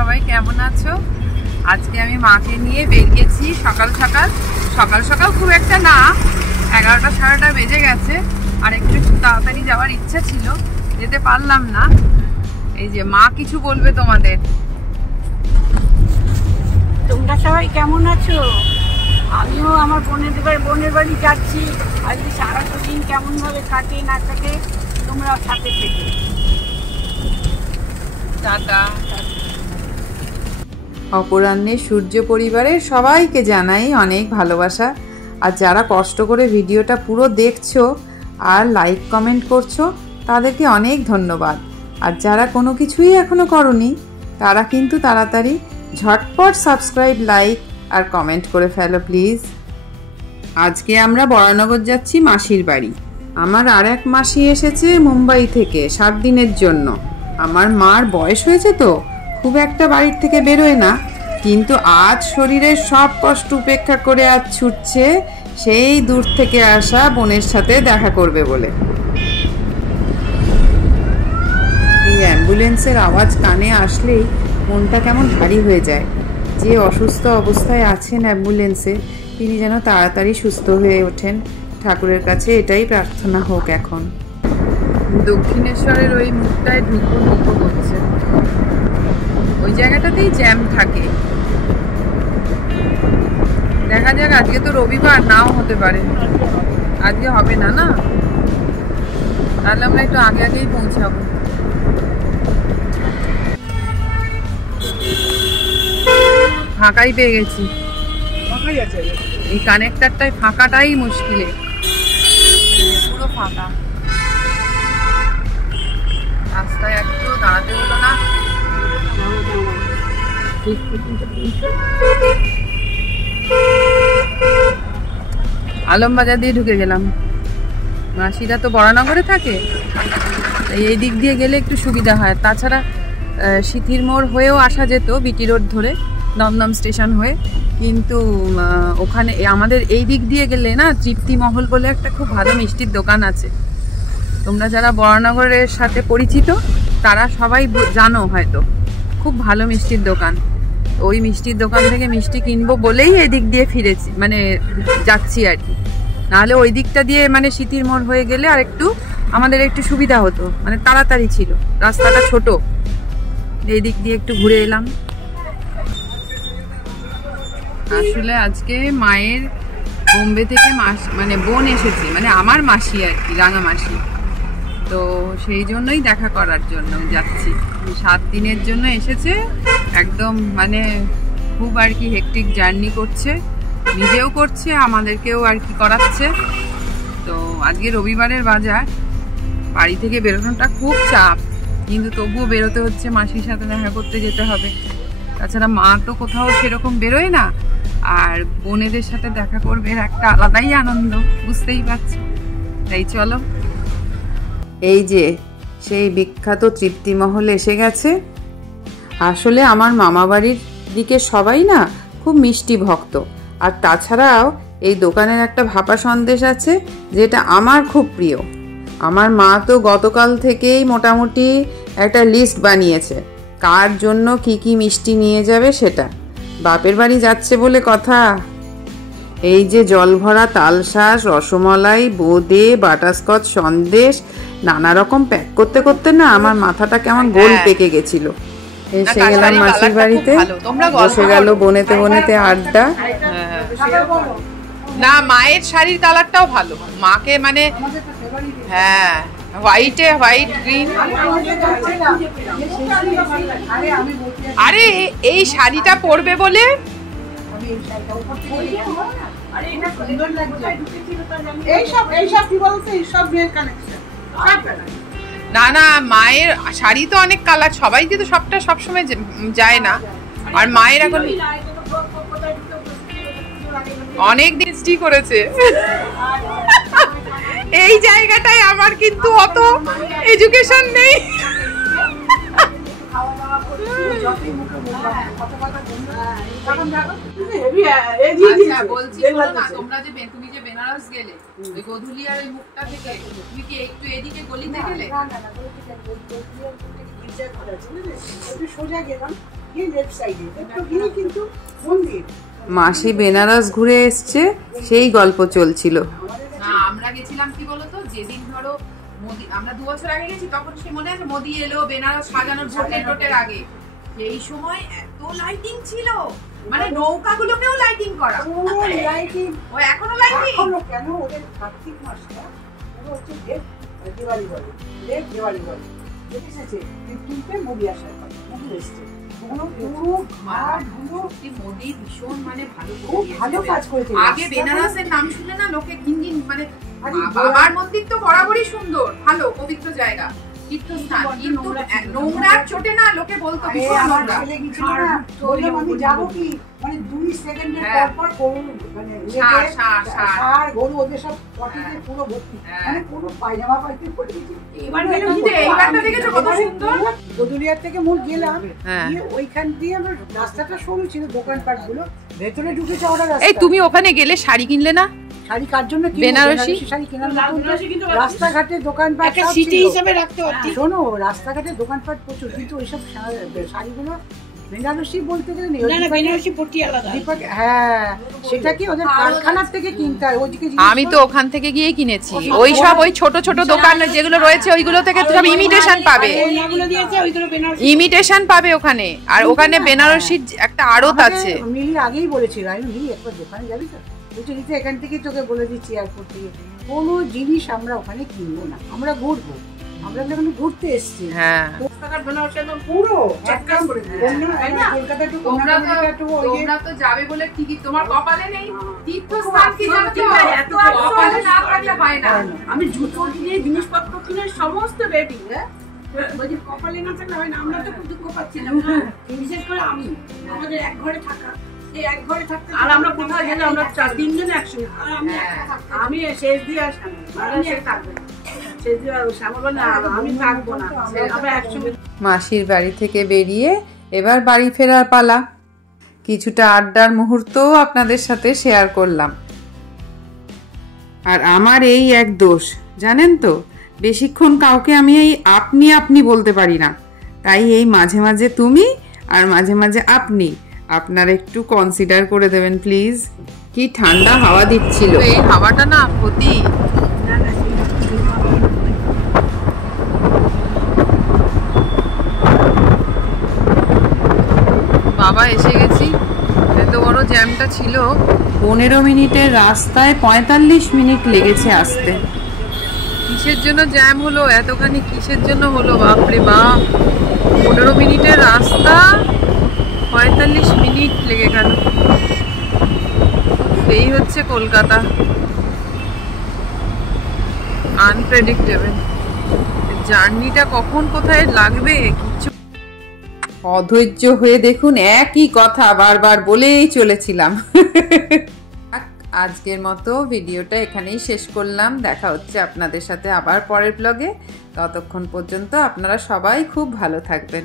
সবাই কেমন আছো? আজকে আমি মাকে নিয়ে বেরিয়েছি সকাল সকাল খুব একটা না, 11টা 11:30 বেজে গেছে। আর একটু তাড়াতাড়ি যাওয়ার ইচ্ছা ছিল, যেতে পারলাম না। এই যে মা কিছু বলবে তোমাদের। তোমরা সবাই কেমন আছো? আমিও আমার বোনের বাড়ি যাচ্ছি। আজকে সারাটা দিন কেমন ভাবে কাটে না কাটে তোমরা সাথে থেকে। টাটা। অপরাহ্নে সূর্য পরিবারের সবাইকে জানাই অনেক ভালোবাসা। আর যারা কষ্ট করে ভিডিওটা পুরো দেখছো আর লাইক কমেন্ট করছো, তাদেরকে অনেক ধন্যবাদ। আর যারা কোনো কিছুই এখনো করনি, তারা কিন্তু তাড়াতাড়ি ঝটপট সাবস্ক্রাইব, লাইক আর কমেন্ট করে ফেলো প্লিজ। আজকে আমরা বরানগর যাচ্ছি মাসির বাড়ি। আমার আর এক মাসি এসেছে মুম্বাই থেকে 7 দিনের জন্য। আমার মার বয়স হয়েছে তো খুব একটা বাড়ির থেকে বেরোয় না, কিন্তু আজ শরীরের সব কষ্ট উপেক্ষা করে আজ ছুটছে সেই দূর থেকে আসা বোনের সাথে দেখা করবে বলে। এই অ্যাম্বুলেন্সের আওয়াজ কানে আসলেই মনটা কেমন ভারী হয়ে যায়। যে অসুস্থ অবস্থায় আছেন অ্যাম্বুলেন্সে, তিনি যেন তাড়াতাড়ি সুস্থ হয়ে ওঠেন। ঠাকুরের কাছে এটাই প্রার্থনা হোক এখন। দক্ষিণেশ্বরের ওই মুখটায় ঢুকবো করছে, ওই জায়গাটাতেই জ্যাম থাকে। দেখা যাক, আজকে তো রবিবার, নাও হতে পারে। আজকে হবে না, না তাহলে আমরা একটু আগেই পৌঁছাবো। ফাঁকাই পেয়ে গেছি, এই কানেক্টারটাই ফাঁকাটাই মুশকিলে, পুরো ফাঁকা। রাস্তায় একটু দাঁড়াতে হলো না। আলমবাজার দিয়ে ঢুকে গেলাম। মাসিরা তো বরানগরে থাকে, তাই এই দিক দিয়ে গেলে একটু সুবিধা হয়। তাছাড়া সিথির মোড় হয়েও আসা যেত বিটি রোড ধরে, দমদম স্টেশন হয়ে, কিন্তু ওখানে আমাদের এই দিক দিয়ে গেলে না, তৃপ্তি মহল বলে একটা খুব ভালো মিষ্টির দোকান আছে। তোমরা যারা বরানগরের সাথে পরিচিত তারা সবাই জানো হয়তো, খুব ভালো মিষ্টির দোকান। ওই মিষ্টির দোকান থেকে মিষ্টি কিনবো বলেই এদিক দিয়ে ফিরেছি, মানে যাচ্ছি আর কি। নাহলে ওই দিকটা দিয়ে মানে সিথির মোড় হয়ে গেলে আর একটু আমাদের একটু সুবিধা হতো, মানে তাড়াতাড়ি ছিল, রাস্তাটা ছোট। এই দিক দিয়ে একটু ঘুরে এলাম। আসলে আজকে মায়ের বোম্বে থেকে মানে বোন এসেছে, মানে আমার মাসি আর কি, রাঙা মাসি। তো সেই জন্যই দেখা করার জন্য যাচ্ছি। 7 দিনের জন্য এসেছে, একদম মানে খুব আর কি হেকটিক জার্নি করছে, নিজেও করছে, আমাদেরকেও আর কি করাচ্ছে। তো আজকে রবিবারের বাজার, বাড়ি থেকে বেরোনোটা খুব চাপ, কিন্তু তবুও বেরোতে হচ্ছে, মাসির সাথে দেখা করতে যেতে হবে। তাছাড়া মা তো কোথাও সেরকম বেরোয় না, আর বোনেদের সাথে দেখা করবে একটা আলাদাই আনন্দ, বুঝতেই পারছো। তাই চলো। এই যে সেই বিখ্যাত তৃপ্তি মহল এসে গেছে। আসলে আমার মামা বাড়ির দিকে সবাই না খুব মিষ্টি ভক্ত। আর তাছাড়াও এই দোকানের একটা ভাপা সন্দেশ আছে যেটা আমার খুব প্রিয়। আমার মা তো গতকাল থেকেই মোটামুটি একটা লিস্ট বানিয়েছে কার জন্য কি কি মিষ্টি নিয়ে যাবে সেটা। বাপের বাড়ি যাচ্ছে বলে কথা। এই যে জল ভরা তালশাঁস, রসমলাই, বোঁদে, বাটারস্কচ সন্দেশ, নানা রকম প্যাক করতে করতে না আমার মাথাটা কেমন গোল পেকে গেছিল। এসে গেলাম মাসির বাড়িতে, বসে গেল বনেতে আড্ডা। না, মায়ের শাড়ির কালারটাও ভালো, মাকে মানে হ্যাঁ হোয়াইট গ্রিন। আরে এই শাড়িটা পরবে বলে না না, মায়ের শাড়ি তো অনেক কালার, সবাইকে তো সবটা সবসময় যায় না। আর মায়ের এখন অনেক দৃষ্টি করেছে। এই জায়গাটায় আমার কিন্তু অত এডুকেশন নেই। বলছি তোমরা যে তুমি যে বেনারস গেলে, ওই গোধূলি আর ওই মুখটা থেকে তুমি কি একটু এদিকে গলিতে গেলে? গির্জার ঘর আছে বুঝলে, সোজা গেলাম গিয়ে লেফট সাইডে একটু গিয়ে কিন্তু মন্দির। মাসি বেনারস ঘুরে এসছে সেই গল্প চলছিল। না আমরা গেছিলাম কি বলতো, যেদিন ধরো মোদি, আমরা 2 বছর আগে গেছি, তখন সে মনে আছে মোদি এলো বেনারস সাজানোর ভোটের আগে, সেই সময় এত লাইটিং ছিল, মানে নৌকাগুলোকেও লাইটিং করা। ও এখনো লাইটিং কেন? ওদের কার্তিক মাসটা পুরো হচ্ছে দিওয়ালি বলে, দিওয়ালি বলে। এসেছে 15 মোদি আসার পর, মোদি এসছে আগে বেনারসের নাম শুনে না লোকে ঘিনঘিন, মানে বাবার মন্দির তো বরাবরই সুন্দর, ভালো পবিত্র জায়গা, তীর্থস্থান, কিন্তু নোংরার চোটে না লোকে বলতো ভীষণ নোংরা। আমি যাবো কি মানে 2 সেকেন্ডের পর পর মানে সার গরু ওদের সব পটিতে পুরো ভর্তি, মানে পুরো পায়জামা পাইতে পড়ে গেছে। এইবারটা দেখেছো কত সুন্দর। গদুলিয়ার থেকে মূল গেলাম, গিয়ে ওইখান দিয়ে আমরা, রাস্তাটা সরু ছিল, দোকানপাট গুলো ভেতরে ঢুকে যাওয়ার রাস্তা। এই তুমি ওখানে গেলে শাড়ি কিনলে না? শাড়ি কার জন্য কিনবো? বেনারসি শাড়ি কেনার মতো রাস্তাঘাটে দোকানপাট একটা সিটি হিসেবে রাখতে পারতি। শোনো, রাস্তাঘাটে দোকানপাট প্রচুর, কিন্তু ওইসব শাড়িগুলো বেনারসি বলতে গেলে নেই। না বেনারসি পট্টি আলাদা। হ্যাঁ, সেটা কি ওদের কারখানার থেকে কিনতে হয়। ওইদিকে আমি তো ওখান থেকে গিয়ে কিনেছি, ওই সব ওই ছোট ছোট দোকান যেগুলো রয়েছে ওইগুলো থেকে সব ইমিটেশন পাবে, ইমিটেশন পাবে ওখানে। আর ওখানে বেনারসির একটা আড়ত আছে। মিলি আগেই বলেছিল, আমি মিলি একবার দোকানে যাবি তো, বলছি এখান থেকে তোকে বলে দিচ্ছি এয়ারপোর্ট থেকে কোনো জিনিস আমরা ওখানে কিনবো না, আমরা ঘুরবো, আমরা ওখানে ঘুরতে এসেছি। হ্যাঁ, পুরো তোমরা তো যাবে বলে ঠিকই, তোমার কপালে নেই তীর্থস্থান কি জানো তো, এত কপালে না থাকলে হয় না। আমি জুতো কিনে জিনিসপত্র কিনে সমস্ত রেডি, বলছি কপালে না থাকলে হয় না। আমরা তো খুব দুঃখ পাচ্ছিলাম, বিশেষ করে আমি, আমাদের এক ঘরে থাকা, এক ঘরে থাকতে, আর আমরা কোথায় গেলে আমরা 4-3 জন একসঙ্গে, আর আমি শেষ দিয়ে আসলাম, মাসির বাড়ি থেকে বেরিয়ে এবার বাড়ি ফেরার পালা। কিছুটা আড্ডার মুহূর্ত আপনাদের সাথে শেয়ার করলাম। আর আমার এই এক দোষ জানেন তো, বেশিক্ষণ কাউকে আমি এই আপনি আপনি বলতে পারি না, তাই এই মাঝে মাঝে তুমি আর মাঝে মাঝে আপনি, আপনারা একটু কনসিডার করে দেবেন প্লিজ। কি ঠান্ডা হাওয়া দিচ্ছিল, এই হাওয়াটা না ক্ষতি। বাবা এসে গেছি, এত বড় জ্যামটা ছিল, 15 মিনিটের রাস্তায় 45 মিনিট লেগেছে আসতে। কিসের জন্য জ্যাম হলো এতখানি, কিসের জন্য হলো বাপরে বাপ, 15 মিনিটের রাস্তা 45 মিনিট লেগে গেল। এই হচ্ছে কলকাতা, আনপ্রেডিক্টেবল। জার্নিটা কখন কোথায় লাগবে কিছু, অধৈর্য হয়ে দেখুন একই কথা বারবার বলেই চলেছিলাম। আজকের মতো ভিডিওটা এখানেই শেষ করলাম, দেখা হচ্ছে আপনাদের সাথে আবার পরের ব্লগে। ততক্ষণ পর্যন্ত আপনারা সবাই খুব ভালো থাকবেন।